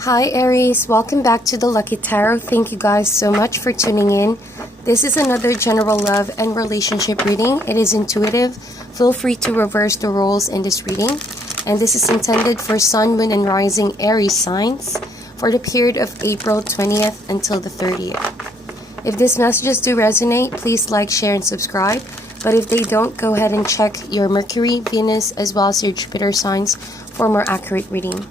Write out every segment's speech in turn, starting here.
Hi Aries, welcome back to the Lucky Tarot. Thank you guys so much for tuning in. This is another general love and relationship reading. It is intuitive. Feel free to reverse the roles in this reading. And this is intended for Sun, Moon, and Rising Aries signs for the period of April 20th until the 30th. If these messages do resonate, please like, share, and subscribe. But if they don't, go ahead and check your Mercury, Venus, as well as your Jupiter signs for more accurate reading.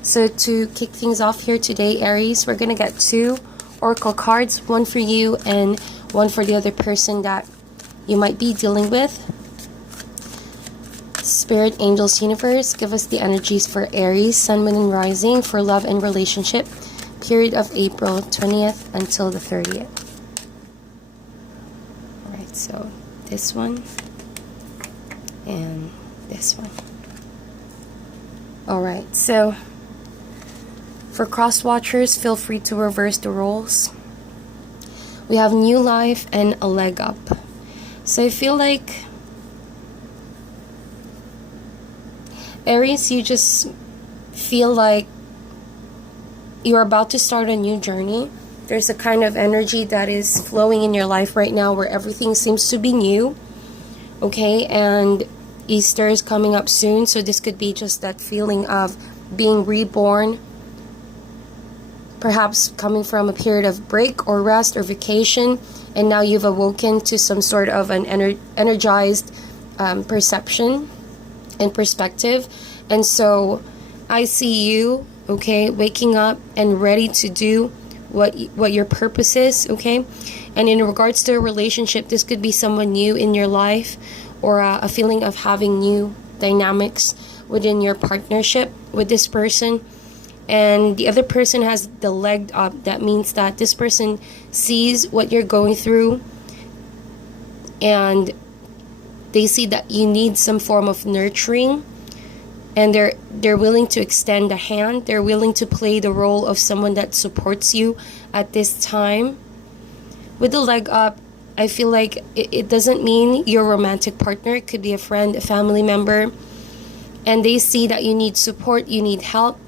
So to kick things off here today, Aries, we're going to get 2 oracle cards, one for you and one for the other person that you might be dealing with. Spirit, Angels, Universe, give us the energies for Aries, Sun, Moon, and Rising for love and relationship, period of April 20th until the 30th. Alright, so this one and this one. Alright, so for cross watchers, feel free to reverse the roles. We have new life and a leg up. So I feel like Aries, you just feel like you're about to start a new journey. There's a kind of energy that is flowing in your life right now where everything seems to be new. Okay, and Easter is coming up soon, so this could be just that feeling of being reborn. Perhaps coming from a period of break or rest or vacation, and now you've awoken to some sort of an energized perception and perspective. And so I see you, okay, waking up and ready to do what your purpose is, okay? And in regards to a relationship, this could be someone new in your life, or a feeling of having new dynamics within your partnership with this person. And the other person has the leg up. That means that this person sees what you're going through, and they see that you need some form of nurturing, and they're willing to extend a hand. They're willing to play the role of someone that supports you at this time. With the leg up, I feel like it doesn't mean your romantic partner. It could be a friend, a family member, and they see that you need support, you need help.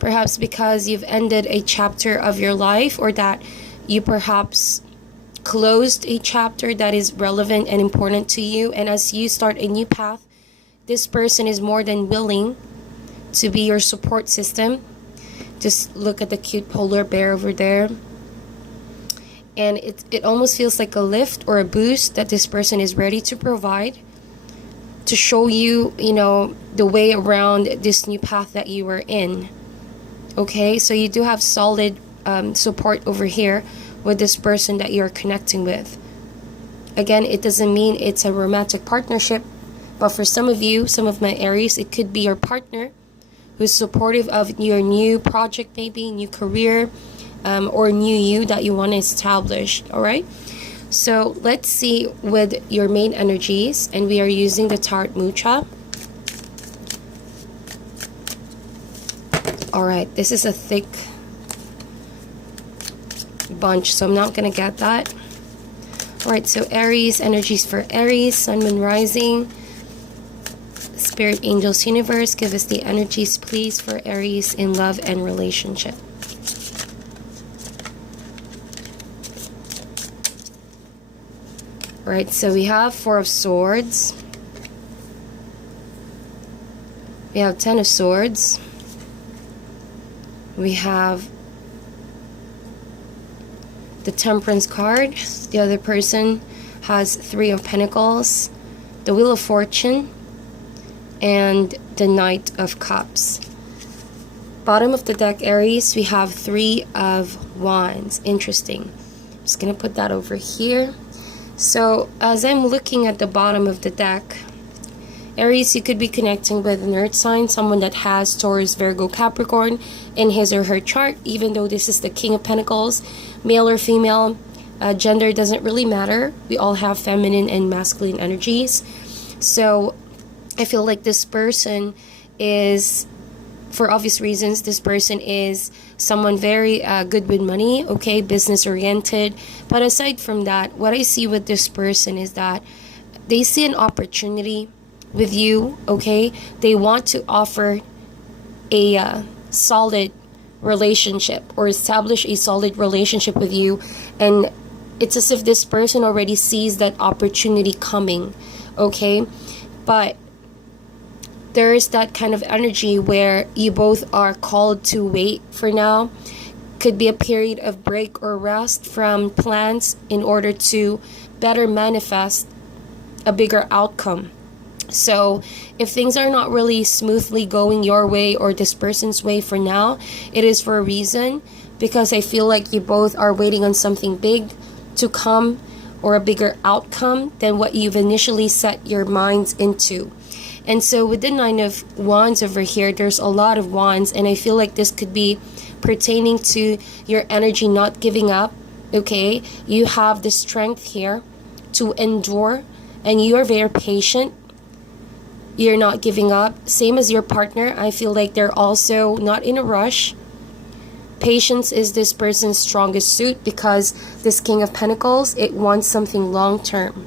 Perhaps because you've ended a chapter of your life, or that you perhaps closed a chapter that is relevant and important to you. And as you start a new path, this person is more than willing to be your support system. Just look at the cute polar bear over there. And it almost feels like a lift or a boost that this person is ready to provide to show you, the way around this new path that you are in. Okay, so you do have solid support over here with this person that you're connecting with. Again, it doesn't mean it's a romantic partnership, but for some of you, some of my Aries, it could be your partner who's supportive of your new project, maybe new career, or new you that you want to establish. All right, so let's see with your main energies, and we are using the Tarot Mucha. Alright, this is a thick bunch, so I'm not going to get that. Alright, so Aries, energies for Aries, Sun, Moon, Rising. Spirit, Angels, Universe, give us the energies, please, for Aries in love and relationship. Alright, so we have 4 of Swords. We have 10 of Swords. We have the Temperance card. The other person has 3 of Pentacles, the Wheel of Fortune, and the Knight of Cups. Bottom of the deck, Aries, we have 3 of Wands. Interesting. I'm just going to put that over here. So as I'm looking at the bottom of the deck, Aries, you could be connecting with an earth sign, someone that has Taurus, Virgo, Capricorn in his or her chart, even though this is the King of Pentacles, male or female, gender doesn't really matter. We all have feminine and masculine energies. So I feel like this person is, for obvious reasons, this person is someone very good with money, okay, business oriented. But aside from that, what I see with this person is that they see an opportunity with you, okay? They want to offer a solid relationship or establish a solid relationship with you, and it's as if this person already sees that opportunity coming, okay? But there is that kind of energy where you both are called to wait for now. Could be a period of break or rest from plans in order to better manifest a bigger outcome. So if things are not really smoothly going your way or this person's way for now, it is for a reason, because I feel like you both are waiting on something big to come or a bigger outcome than what you've initially set your minds into. And so with the Nine of Wands over here, there's a lot of wands, and I feel like this could be pertaining to your energy not giving up, okay? You have the strength here to endure, and you are very patient. You're not giving up. Same as your partner, I feel like they're also not in a rush. Patience is this person's strongest suit, because this King of Pentacles, it wants something long term,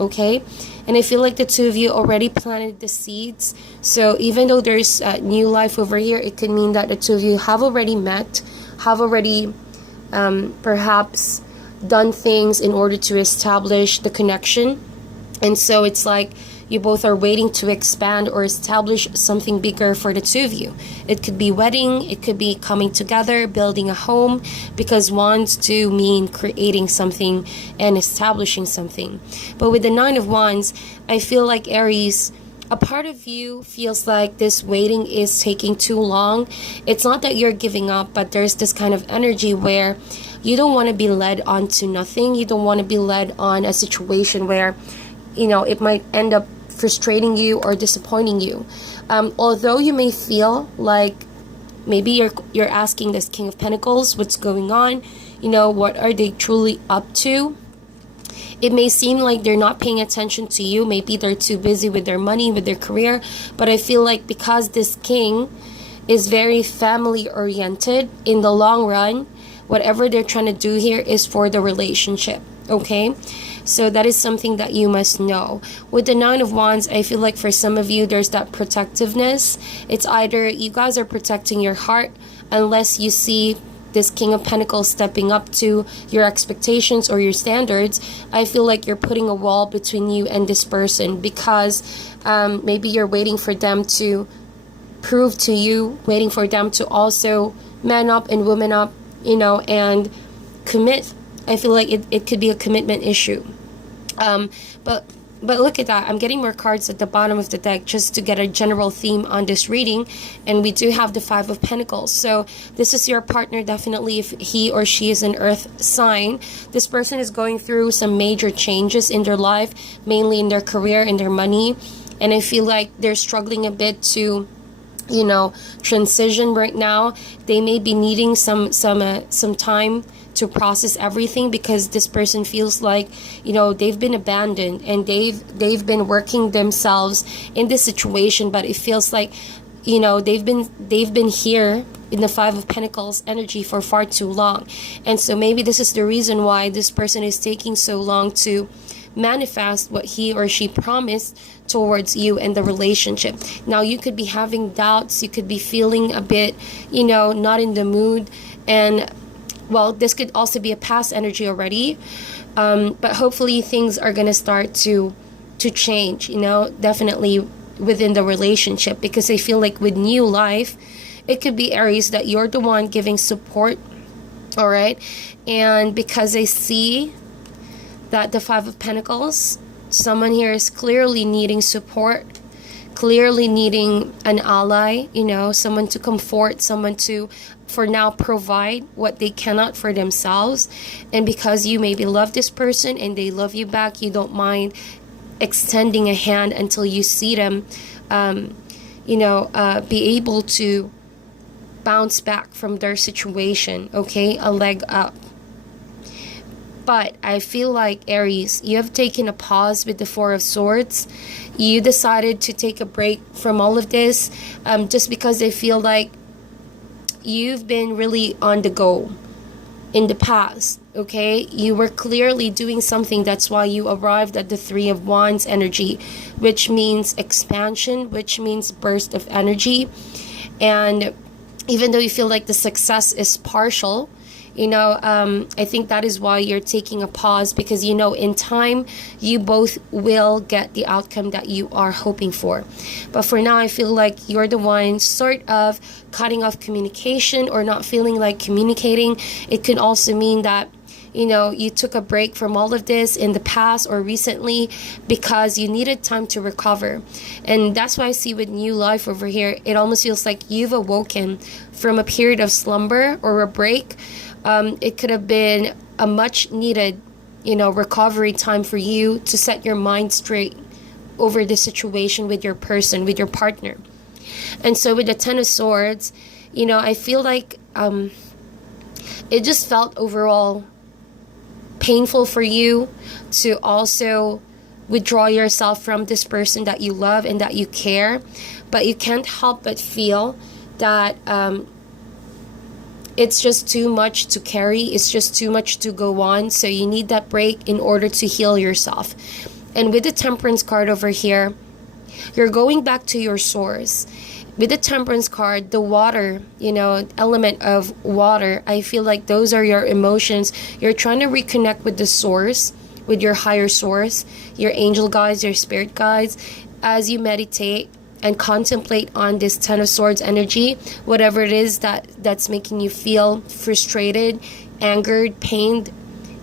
okay? And I feel like the two of you already planted the seeds. So even though there's new life over here, it could mean that the two of you have already met, have already perhaps done things in order to establish the connection. And so it's like you both are waiting to expand or establish something bigger for the two of you. It could be wedding, it could be coming together, building a home, because wands do mean creating something and establishing something. But with the Nine of Wands, I feel like Aries, a part of you feels like this waiting is taking too long. It's not that you're giving up, but there's this kind of energy where you don't want to be led on to nothing. You don't want to be led on a situation where, you know, it might end up frustrating you or disappointing you. Although you may feel like maybe you're asking this King of Pentacles what's going on, you know, what are they truly up to? It may seem like they're not paying attention to you. Maybe they're too busy with their money, with their career. But I feel like because this king is very family oriented, in the long run, whatever they're trying to do here is for the relationship, okay? So that is something that you must know. With the Nine of Wands, I feel like for some of you, there's that protectiveness. It's either you guys are protecting your heart, unless you see this King of Pentacles stepping up to your expectations or your standards. I feel like you're putting a wall between you and this person, because maybe you're waiting for them to prove to you, waiting for them to also man up and woman up, you know, and commit. I feel like it could be a commitment issue. But look at that. I'm getting more cards at the bottom of the deck just to get a general theme on this reading. And we do have the Five of Pentacles. So this is your partner, definitely, if he or she is an earth sign. This person is going through some major changes in their life, mainly in their career and their money. And I feel like they're struggling a bit to, you know, transition right now. They may be needing some time to process everything, because this person feels like, you know, they've been abandoned and they've been working themselves in this situation, but it feels like, you know, they've been here in the Five of Pentacles energy for far too long. And so maybe this is the reason why this person is taking so long to manifest what he or she promised towards you and the relationship. Now, you could be having doubts, you could be feeling a bit, you know, not in the mood, and well, this could also be a past energy already, but hopefully things are going to start to change, you know, definitely within the relationship, because I feel like with new life, it could be Aries that you're the one giving support, all right? And because I see that the Five of Pentacles, someone here is clearly needing support, clearly needing an ally, you know, someone to comfort, someone to, for now, provide what they cannot for themselves. And because you maybe love this person and they love you back, you don't mind extending a hand until you see them, you know, be able to bounce back from their situation, okay? A leg up. But I feel like, Aries, you have taken a pause with the Four of Swords. You decided to take a break from all of this, just because I feel like you've been really on the go in the past, okay? You were clearly doing something. That's why you arrived at the Three of Wands energy, which means expansion, which means burst of energy. And even though you feel like the success is partial, I think that is why you're taking a pause, because in time you both will get the outcome that you are hoping for. But for now, I feel like you're the one sort of cutting off communication or not feeling like communicating. It could also mean that you took a break from all of this in the past or recently because you needed time to recover. And that's why I see with new life over here, it almost feels like you've awoken from a period of slumber or a break. It could have been a much needed, recovery time for you to set your mind straight over the situation with your person, with your partner. And so with the Ten of Swords, I feel like it just felt overall painful for you to also withdraw yourself from this person that you love and that you care. But you can't help but feel that it's just too much to carry. It's just too much to go on. So you need that break in order to heal yourself. And with the Temperance card over here, you're going back to your source. With the Temperance card, the water, element of water, I feel like those are your emotions. You're trying to reconnect with the source, with your higher source, your angel guides, your spirit guides, as you meditate and contemplate on this Ten of Swords energy, whatever it is that's making you feel frustrated, angered, pained.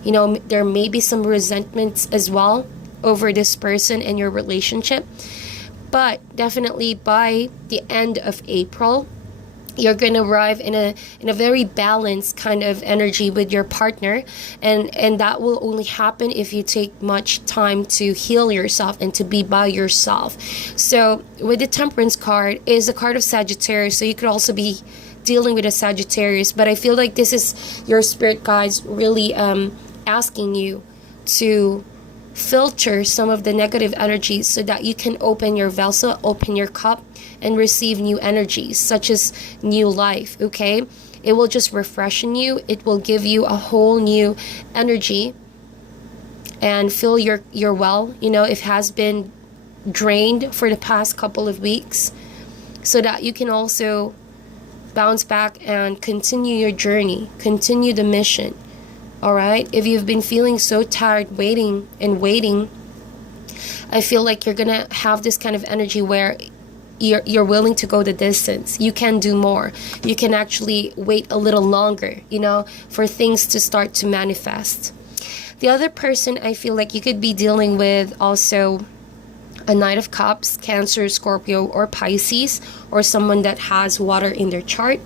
There may be some resentments as well over this person and your relationship. But definitely by the end of April, you're going to arrive in a very balanced kind of energy with your partner. And that will only happen if you take much time to heal yourself and to be by yourself. So with the Temperance card is a card of Sagittarius. So you could also be dealing with a Sagittarius. But I feel like this is your spirit guides really asking you to filter some of the negative energies so that you can open your vessel, open your cup, and receive new energies, such as new life, okay? It will just refreshen you. It will give you a whole new energy and fill your well, if it has been drained for the past couple of weeks, so that you can also bounce back and continue your journey, continue the mission. All right. If you've been feeling so tired waiting, I feel like you're going to have this kind of energy where you're willing to go the distance. You can do more. You can actually wait a little longer, for things to start to manifest. The other person I feel like you could be dealing with also a Knight of Cups, Cancer, Scorpio, or Pisces, or someone that has water in their chart.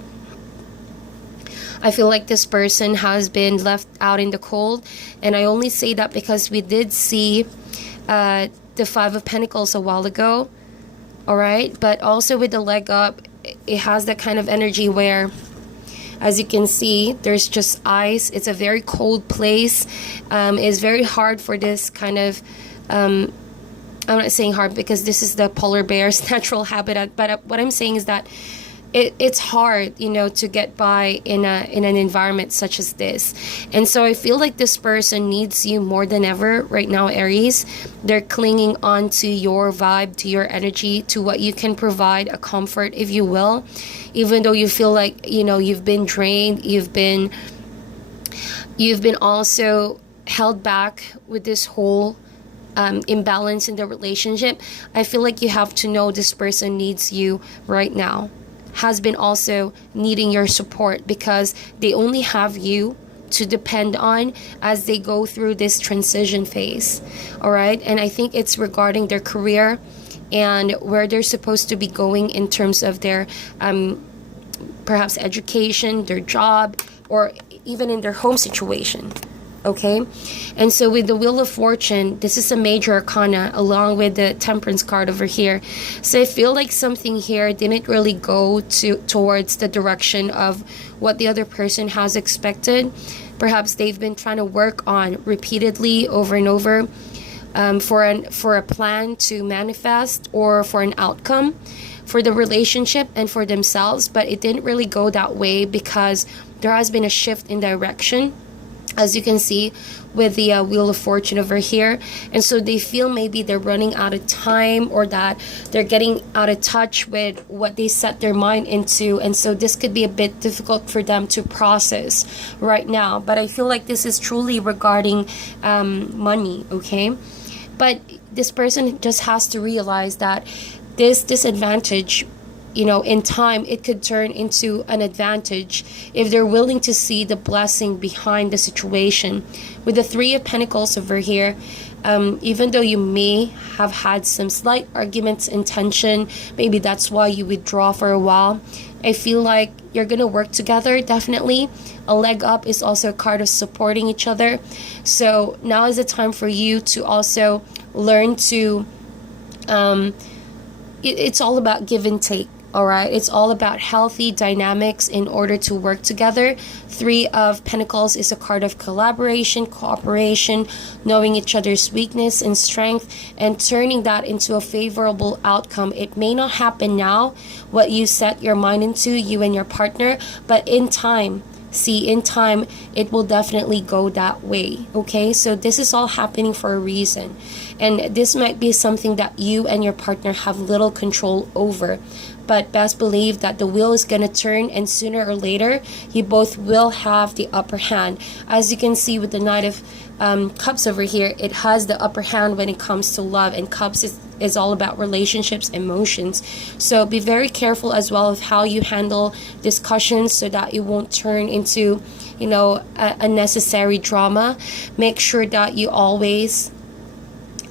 I feel like this person has been left out in the cold. And I only say that because we did see the Five of Pentacles a while ago. All right. But also with the leg up, it has that kind of energy where, as you can see, there's just ice. It's a very cold place. It's very hard for this kind of... I'm not saying hard because this is the polar bear's natural habitat. But what I'm saying is that it's hard, to get by in an environment such as this. And so I feel like this person needs you more than ever right now, Aries. They're clinging on to your vibe, to your energy, to what you can provide, a comfort, if you will. Even though you feel like, you've been drained, you've been also held back with this whole imbalance in the relationship. I feel like you have to know this person needs you right now, has been also needing your support, because they only have you to depend on as they go through this transition phase. All right. And I think it's regarding their career and where they're supposed to be going in terms of their perhaps education, their job, or even in their home situation. Okay. And so with the Wheel of Fortune, this is a major arcana along with the Temperance card over here. So I feel like something here didn't really go towards the direction of what the other person has expected. Perhaps they've been trying to work on repeatedly over and over for a plan to manifest or for an outcome for the relationship and for themselves. But it didn't really go that way because there has been a shift in direction. as you can see with the Wheel of Fortune over here. And so they feel maybe they're running out of time, or that they're getting out of touch with what they set their mind into. And so this could be a bit difficult for them to process right now. But I feel like this is truly regarding money, okay? But this person just has to realize that this disadvantage, in time, it could turn into an advantage if they're willing to see the blessing behind the situation. With the Three of Pentacles over here, even though you may have had some slight arguments and tension, maybe that's why you withdraw for a while, I feel like you're going to work together, definitely. A leg up is also a card of supporting each other. So now is the time for you to also learn to, it's all about give and take. All right, it's all about healthy dynamics in order to work together. Three of Pentacles is a card of collaboration, cooperation, knowing each other's weakness and strength, and turning that into a favorable outcome. It may not happen now, what you set your mind into, you and your partner, but in time, in time, it will definitely go that way, okay? So this is all happening for a reason. And this might be something that you and your partner have little control over. But best believe that the wheel is going to turn, and sooner or later, you both will have the upper hand. As you can see with the Knight of Cups over here, it has the upper hand when it comes to love, and Cups is all about relationships, emotions. So be very careful as well of how you handle discussions so that it won't turn into, unnecessary drama. Make sure that you always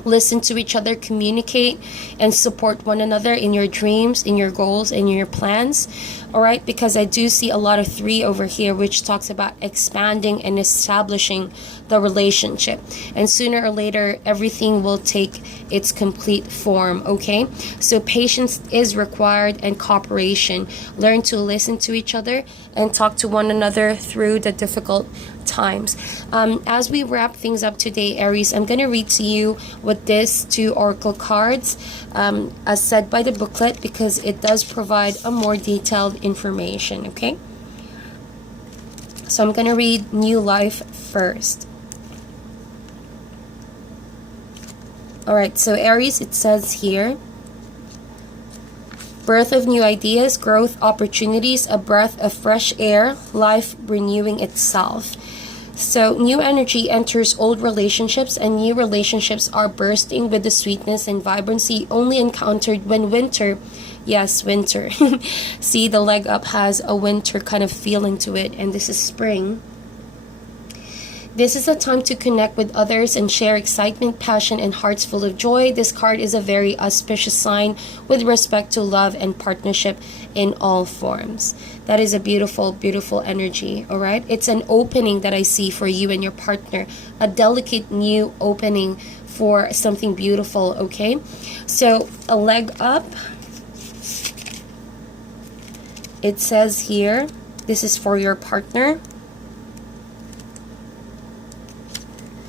listen to each other, communicate, and support one another in your dreams, in your goals, and in your plans. All right, because I do see a lot of 3 over here, which talks about expanding and establishing the relationship. And sooner or later, everything will take its complete form, okay? So patience is required, and cooperation. Learn to listen to each other and talk to one another through the difficult times. As we wrap things up today, Aries, I'm going to read to you with these 2 oracle cards, as said by the booklet, because it does provide a more detailed information, okay? So I'm going to read New Life first. Alright, so Aries, it says here, birth of new ideas, growth, opportunities, a breath of fresh air, life renewing itself. So new energy enters old relationships, and new relationships are bursting with the sweetness and vibrancy only encountered when winter, yes, winter. See, the leg up has a winter kind of feeling to it, and this is spring. This is a time to connect with others and share excitement, passion, and hearts full of joy. This card is a very auspicious sign with respect to love and partnership in all forms. That is a beautiful, beautiful energy, all right? It's an opening that I see for you and your partner, a delicate new opening for something beautiful, okay? So a leg up, it says here, this is for your partner.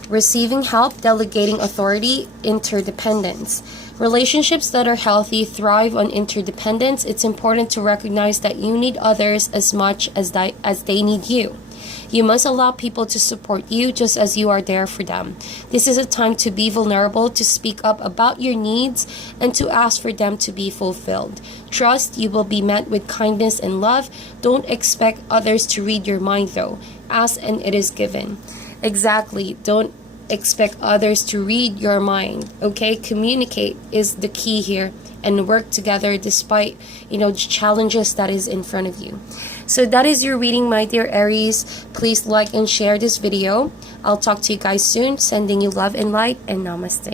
Receiving help, delegating authority, interdependence. Relationships that are healthy thrive on interdependence. It's important to recognize that you need others as much as they need you. You must allow people to support you just as you are there for them. This is a time to be vulnerable, to speak up about your needs, and to ask for them to be fulfilled. Trust you will be met with kindness and love. Don't expect others to read your mind though. Ask and it is given. Exactly. Don't expect others to read your mind, okay? Communicate is the key here, and work together despite, challenges that is in front of you. So that is your reading, my dear Aries. Please like and share this video. I'll talk to you guys soon. Sending you love and light, and namaste.